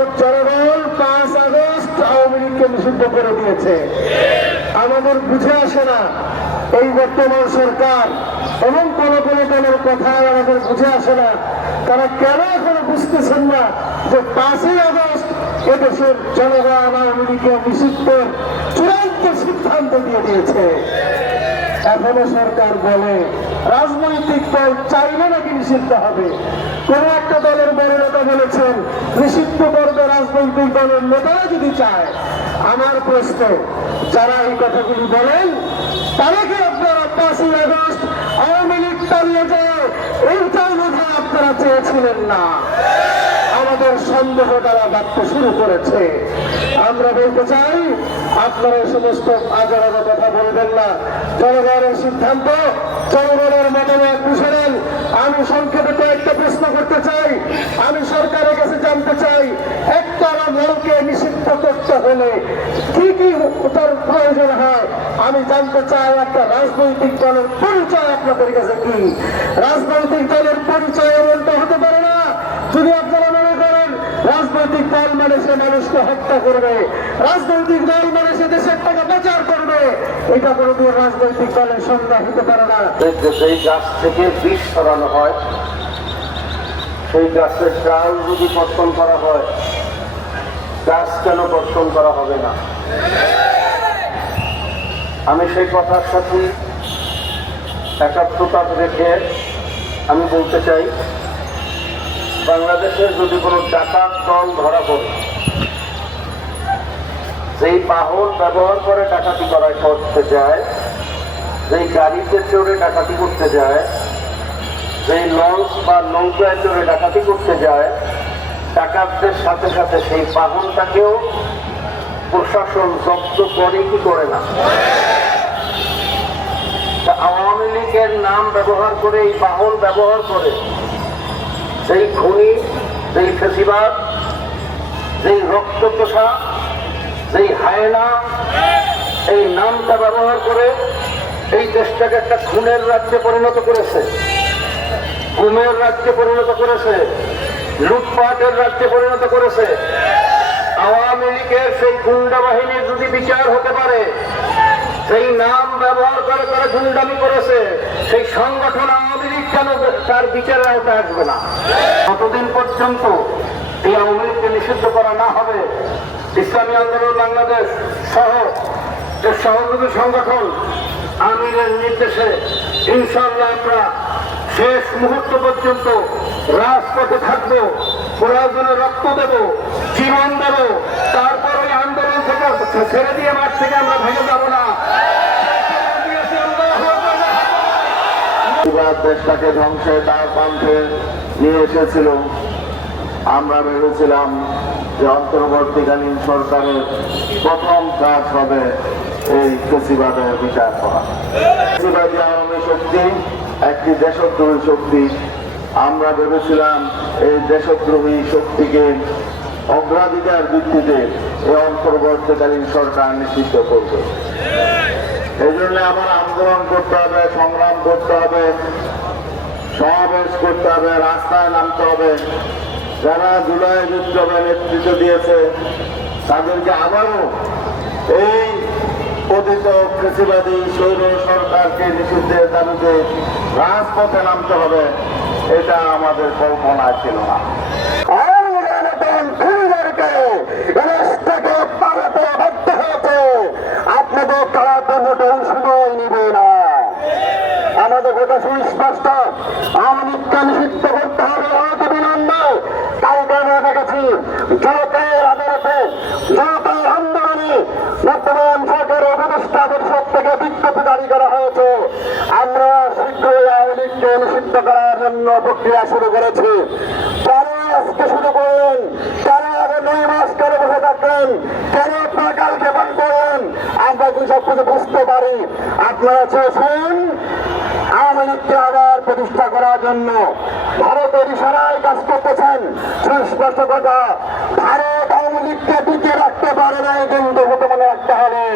দেশের পাঁচ আগস্ট আওয়ামী লীগকে নিষিদ্ধ করে দিয়েছে। আমাদের বুঝে আসে না এই বর্তমান সরকার এবং কোন কোন দলের কথা আমাদের বুঝে আসে না। তারা কেন এখনও বুঝতেছেন না যে পাঁচই আগস্ট এদেশের জনগণ আওয়ামী লীগকে নিষিদ্ধ চূড়ান্ত সিদ্ধান্ত দিয়ে দিয়েছে। এখনও সরকার বলে রাজনৈতিক দল চাইলে নাকি নিষিদ্ধ হবে। কোন একটা দলের বড় নেতা বলেছেন, নিষিদ্ধ রাজনৈতিক দলের নেতারা যদি চায়, আমার প্রশ্ন, যারা এই কথাগুলি বলেন তারা কি আপনারা পাঁচই আগস্ট আওয়ামী লীগ চালিয়ে যায় এইটাই বোধ আপনারা চেয়েছিলেন না। আমাদের সন্দেহ দ্বারা বাড়তে শুরু করেছে। আমরা বলতে চাই, আপনারা সমস্ত আজারানো কথা বলবেন না। জনগণের সিদ্ধান্ত, জনগণের মতামত বুঝে আমি সংক্ষেপে কয়েকটা প্রশ্ন করতে চাই আমি সরকারের কাছে জানতে চাই একটা দলকে নিষিদ্ধ করতে হলে কি কি তার প্রয়োজন হয়। আমি জানতে চাই একটা রাজনৈতিক দলের পরিচয় আপনাদের কাছে কি? রাজনৈতিক দলের পরিচয় এমনটা হতে পারে না। যদি আপনারা মনে করেন, রাজনৈতিক দল মানে সে মানুষকে হত্যা করবে। রাজনৈতিক দল মানে সে দেশের টাকা পাচার করবে। এটা কোনোদিন রাজনৈতিক দলের সংজ্ঞা হতে পারে না। সেই গাছ থেকে বিষ সরানো হয়, সেই গাছের ডাল যদি কর্তন করা হয় গাছ কেন কর্তন করা হবে না? আমি সেই কথার সাথে একাত্মতা রেখে আমি বলতে চাই বাংলাদেশের যদি কোনো ডাকাত দল ধরা পড়ে, যেই বাহন ব্যবহার করে ডাকাতি করা করতে যায়, যেই গাড়িতে চড়ে ডাকাতি করতে যায়, যেই লঞ্চ বা নৌকায় চড়ে ডাকাতি করতে যায় ডাকাতদের সাথে সাথে সেই বাহনটাকেও প্রশাসন জব্দ করে কি করে না? আওয়ামী লীগের নাম ব্যবহার করে, এই বাহন ব্যবহার করে সেই খুনি, যেই ফেসিবাদ, যেই রক্তচোষা যেই হায়না, এই নামটা ব্যবহার করে এই দেশটাকে একটা খুনের রাজ্যে পরিণত করেছে। ঘুমের রাজ্যে পরিণত করেছে। লুটপাটের রাজ্যে পরিণত করেছে। আওয়ামী লীগের সেই গুন্ডা বাহিনীর যদি বিচার হতে পারে, সেই নাম ব্যবহার করে তারা গুন্ডামি করেছে, সেই সংগঠন আওয়ামী লীগ কেন তার বিচারের আওতায় আসবে না? কতদিন পর্যন্ত এই আওয়ামী লীগকে নিষিদ্ধ করা না হবে, ইসলামী আন্দোলন বাংলাদেশ সহ যে সহযোগী সংগঠন আমিরের নির্দেশে ইনশাল্লাহ আমরা শেষ মুহূর্ত পর্যন্ত রাজপথে থাকব, প্রয়োজনে রক্ত দেব, জীবন দেব, তারপর ওই আন্দোলন থেকে ছেড়ে দিয়ে মাঠ থেকে আমরা ভেঙে যাব না। দেশটাকে ধ্বংসে তার পান্থে নিয়ে এসেছিল। আমরা ভেবেছিলাম যে অন্তর্বর্তীকালীন সরকারের প্রথম কাজ হবে এই কৃষিবাদের বিচার করা। কৃষিবাদী আওয়ামী শক্তি একটি দেশদ্রোহী শক্তি। আমরা ভেবেছিলাম এই দেশদ্রোহী শক্তিকে অগ্রাধিকার ভিত্তিতে এই অন্তর্বর্তীকালীন সরকার নিষিদ্ধ করবে। এই জন্য আমার আন্দোলন করতে হবে, সংগ্রাম করতে হবে, সমাবেশ করতে হবে, রাস্তায় নামতে হবে। যারা জুলাই বিপ্লবে নেতৃত্ব দিয়েছে, তাদেরকে আবারও এই পতিত কৃষিবাদী সৌর সরকারকে নিষিদ্ধের দাবিতে রাজপথে নামতে হবে, এটা আমাদের কল্পনা ছিল না। করতে হবে জনতার আন্দোলনে বর্তমান সরকারের উপদেষ্টা পরিষদ থেকে বিজ্ঞপ্তি জারি করা হয়েছে। আমরা আওয়ামী লীগকে করার জন্য প্রক্রিয়া শুরু করেছি। কেন আজকে শুরু করলেন। কেন আগে নয় মাস কেন বসে থাকলেন? কেন আপনারা কালকে বন্ধ করলেন? আমরা কি সব কিছু বুঝতে পারি? আপনারা চেয়েছেন আওয়ামী আবার প্রতিষ্ঠা করার জন্য। ভারতের ইশারায় কাজ করতেছেন। সুস্পষ্ট কথা, ভারত আওয়ামী লীগকে টিকে রাখতে পারে না কিন্তু মনে রাখতে হবে।